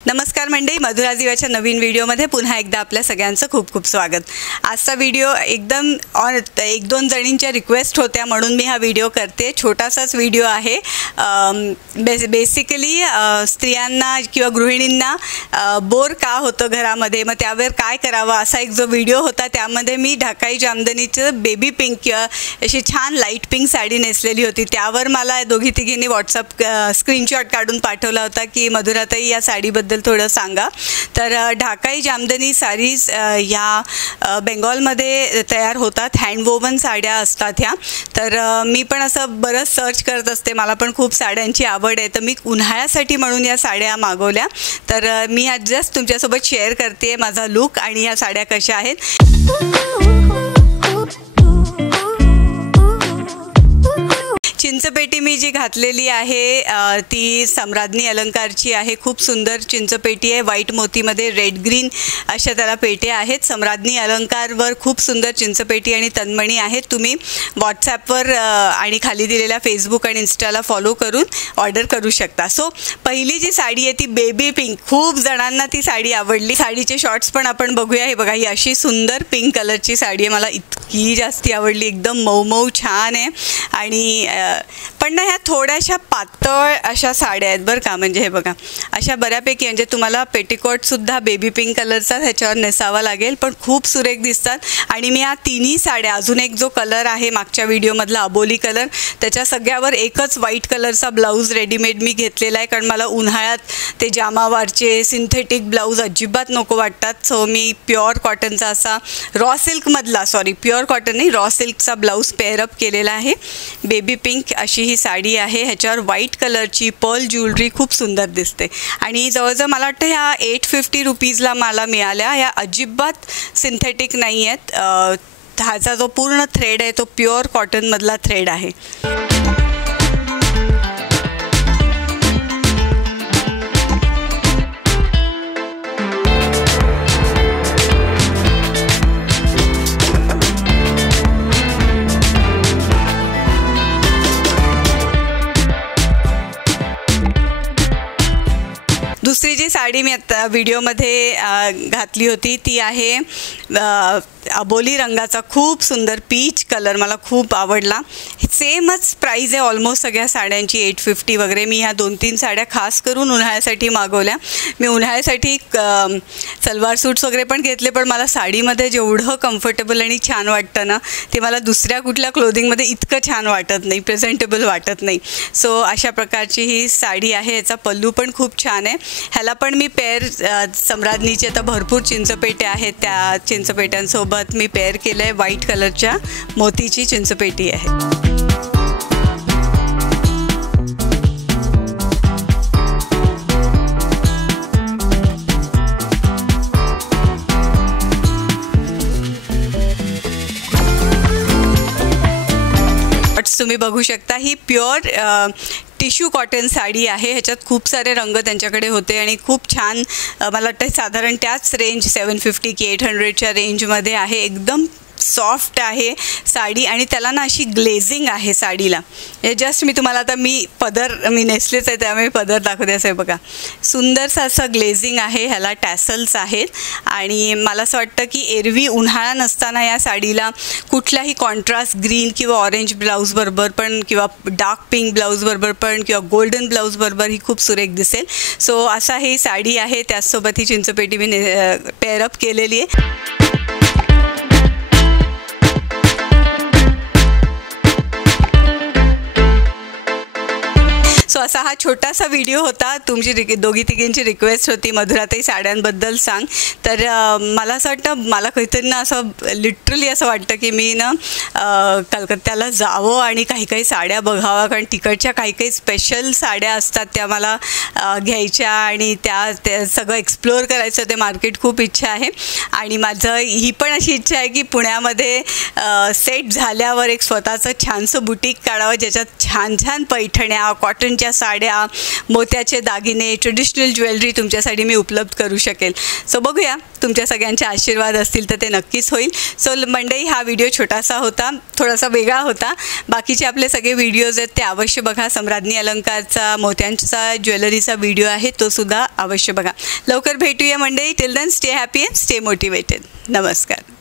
नमस्कार मंडळी, मधुरा दिवाच्या नवीन व्हिडिओमध्ये पुन्हा एकदा आपल्या सगळ्यांचं खूप खूप स्वागत। आजचा व्हिडिओ एकदम एक दोन जणींच्या रिक्वेस्ट होत्या म्हणून मी हा व्हिडिओ करते। छोटासाच व्हिडिओ आहे। बेसिकली स्त्रियांना किंवा गृहिणींना बोर का होतं घरामध्ये, मग त्यावर काय करावं असा एक जो व्हिडिओ होता त्यामध्ये मी ढाकाई जामदानीचं बेबी पिंक किंवा अशी छान लाईट पिंक साडी नेसलेली होती। त्यावर मला दोघी तिघींनी व्हॉट्सअप स्क्रीनशॉट काढून पाठवला होता की मधुराताई या साडीबद्दल थोडं सांगा। तर ढाकाई जामदानी साडीज या बेंगॉलमध्ये तयार होतात, हँडवोवन साड्या असतात ह्या। तर मी पण असं बरंच सर्च करत असते, मला पण खूप साड्यांची आवड आहे, तर मी उन्हाळ्यासाठी म्हणून या साड्या मागवल्या। तर मी आज जस्ट तुमच्यासोबत शेअर करते माझा लुक आणि या साड्या कशा आहेत। चिंचपेटी मी जी घातलेली आहे ती सम्राज्ञी अलंकारची आहे। खूप सुंदर चिंचपेटी आहे, व्हाईट मोतीमध्ये रेड ग्रीन अशा त्याला पेट्या आहेत। सम्राज्ञी अलंकारवर खूप सुंदर चिंचपेटी आणि तन्मणी आहेत। तुम्ही व्हॉट्सॲपवर आणि खाली दिलेल्या फेसबुक आणि इंस्टाला फॉलो करून ऑर्डर करू शकता। सो पहिली जी साडी आहे ती बेबी पिंक, खूप जणांना ती साडी आवडली। साडीचे शॉर्ट्स पण आपण बघूया। हे बघा, ही अशी सुंदर पिंक कलरची साडी आहे, मला इतकी जास्ती आवडली। एकदम मऊ मऊ छान आहे आणि पण ना ह्या थोड्याशा पातळ अशा साड्या आहेत बरं का। म्हणजे हे बघा, अशा बऱ्यापैकी म्हणजे तुम्हाला पेटिकोटसुद्धा बेबी पिंक कलरचा ह्याच्यावर नेसावा लागेल, पण खूप सुरेख दिसतात। आणि मी या तिन्ही साड्या, अजून एक जो कलर आहे मागच्या व्हिडिओमधला अबोली कलर, त्याच्या सगळ्यावर एकच व्हाईट कलरचा ब्लाऊज रेडीमेड मी घेतलेला आहे, कारण मला उन्हाळ्यात ते जामावारचे सिंथेटिक ब्लाऊज अजिबात नको वाटतात। सो मी प्युअर कॉटनचा असा प्युअर कॉटन नाही, रॉ सिल्कचा ब्लाऊज पेअरअप केलेला आहे। बेबी पिंक अशी ही साडी आहे, ह्याच्यावर व्हाईट कलरची पर्ल ज्वेलरी खूप सुंदर दिसते आणि जवळजवळ मला वाटतं ह्या 850 रुपीजला मला मिळाल्या। ह्या अजिबात सिंथेटिक नाही आहेत। ह्याचा जो पूर्ण थ्रेड आहे तो प्युअर कॉटनमधला थ्रेड आहे। दुसरी जी साडी मी आता व्हिडिओमध्ये घातली होती ती आहे अबोली रंगाचा खूप सुंदर पीच कलर, मला खूप आवडला। सेमच प्राईज आहे ऑलमोस्ट सगळ्या साड्यांची, 850 वगैरे। मी ह्या 2-3 साड्या खास करून उन्हाळ्यासाठी मागवल्या। मी उन्हाळ्यासाठी सलवार सूट्स वगैरे पण घेतले, पण मला साडीमध्ये जेवढं कम्फर्टेबल आणि छान वाटतं ना ते मला दुसऱ्या कुठल्या क्लोदिंगमध्ये इतकं छान वाटत नाही, प्रेझेंटेबल वाटत नाही। सो अशा प्रकारची ही साडी आहे। याचा पल्लू पण खूप छान आहे। ह्याला पण मी पेअर सम्राज्ञीचे आता भरपूर चिंचपेट्या आहेत, त्या चिंचपेट्यांसोबत मी पेअर केलं आहे। व्हाईट कलरच्या मोतीची चिंचपेटी आहे। तुम्ही बघू शकता, ही प्युअर टिश्यू कॉटन साडी आहे। ह्याच्यात खूप सारे रंग त्यांच्याकडे होते आणि खूप छान, मला वाटतं साधारण त्याच रेंज 750 की 800च्या रेंजमध्ये आहे। एकदम सॉफ्ट आहे साडी आणि त्याला ना अशी ग्लेझिंग आहे साडीला। हे जस्ट मी तुम्हाला आता मी नेसलेच आहे त्यामुळे पदर दाखवते। असं बघा, सुंदरसं असं ग्लेझिंग आहे, ह्याला टॅसल्स आहेत आणि मला असं वाटतं की एरवी उन्हाळा नसताना या साडीला कुठल्याही कॉन्ट्रास्ट ग्रीन किंवा ऑरेंज ब्लाऊजबरोबर पण किंवा डार्क पिंक ब्लाऊजबरोबर पण किंवा गोल्डन ब्लाऊजबरोबर ही खूप सुरेख दिसेल। सो असा ही साडी आहे, त्याचसोबत ही चिंचपेटी मी पेअरअप केलेली आहे। सो असा हा छोटासा व्हिडिओ होता। तुमची दोघी तिघींची रिक्वेस्ट होती मधुराताई साड्यांबद्दल सांग। तर मला असं वाटतं, मला कधीतरी ना असं लिटरली असं वाटतं की मी ना कलकत्त्याला जावं आणि काही काही साड्या बघावा, कारण तिकडच्या काही काही स्पेशल साड्या असतात त्या मला घ्यायच्या आणि त्या सगळं एक्सप्लोअर करायचं, ते मार्केट खूप इच्छा आहे। आणि माझं ही पण अशी इच्छा आहे की पुण्यामध्ये सेट झाल्यावर एक स्वतःचं छानसं बुटीक काढावं, ज्याच्यात छान छान पैठण्या, कॉटनच्या साड्या साड्या, मोत्याचे दागिने, ट्रेडिशनल ज्वेलरी तुमच्यासाठी मी उपलब्ध करू शकेल. सो बघूया, तुमच्या सगळ्यांचे आशीर्वाद असतील तर ते नक्कीच होईल. सो मंडळी, हा व्हिडिओ छोटासा होता, थोडासा वेगळा होता. बाकीचे आपले सगळे व्हिडिओज आहेत ते अवश्य बघा. सम्राज्ञी अलंकारचा मोत्यांचा ज्वेलरीचा व्हिडिओ आहे तो सुद्धा अवश्य बघा. लवकर भेटूया मंडळी. Till then stay happy and stay motivated. नमस्कार.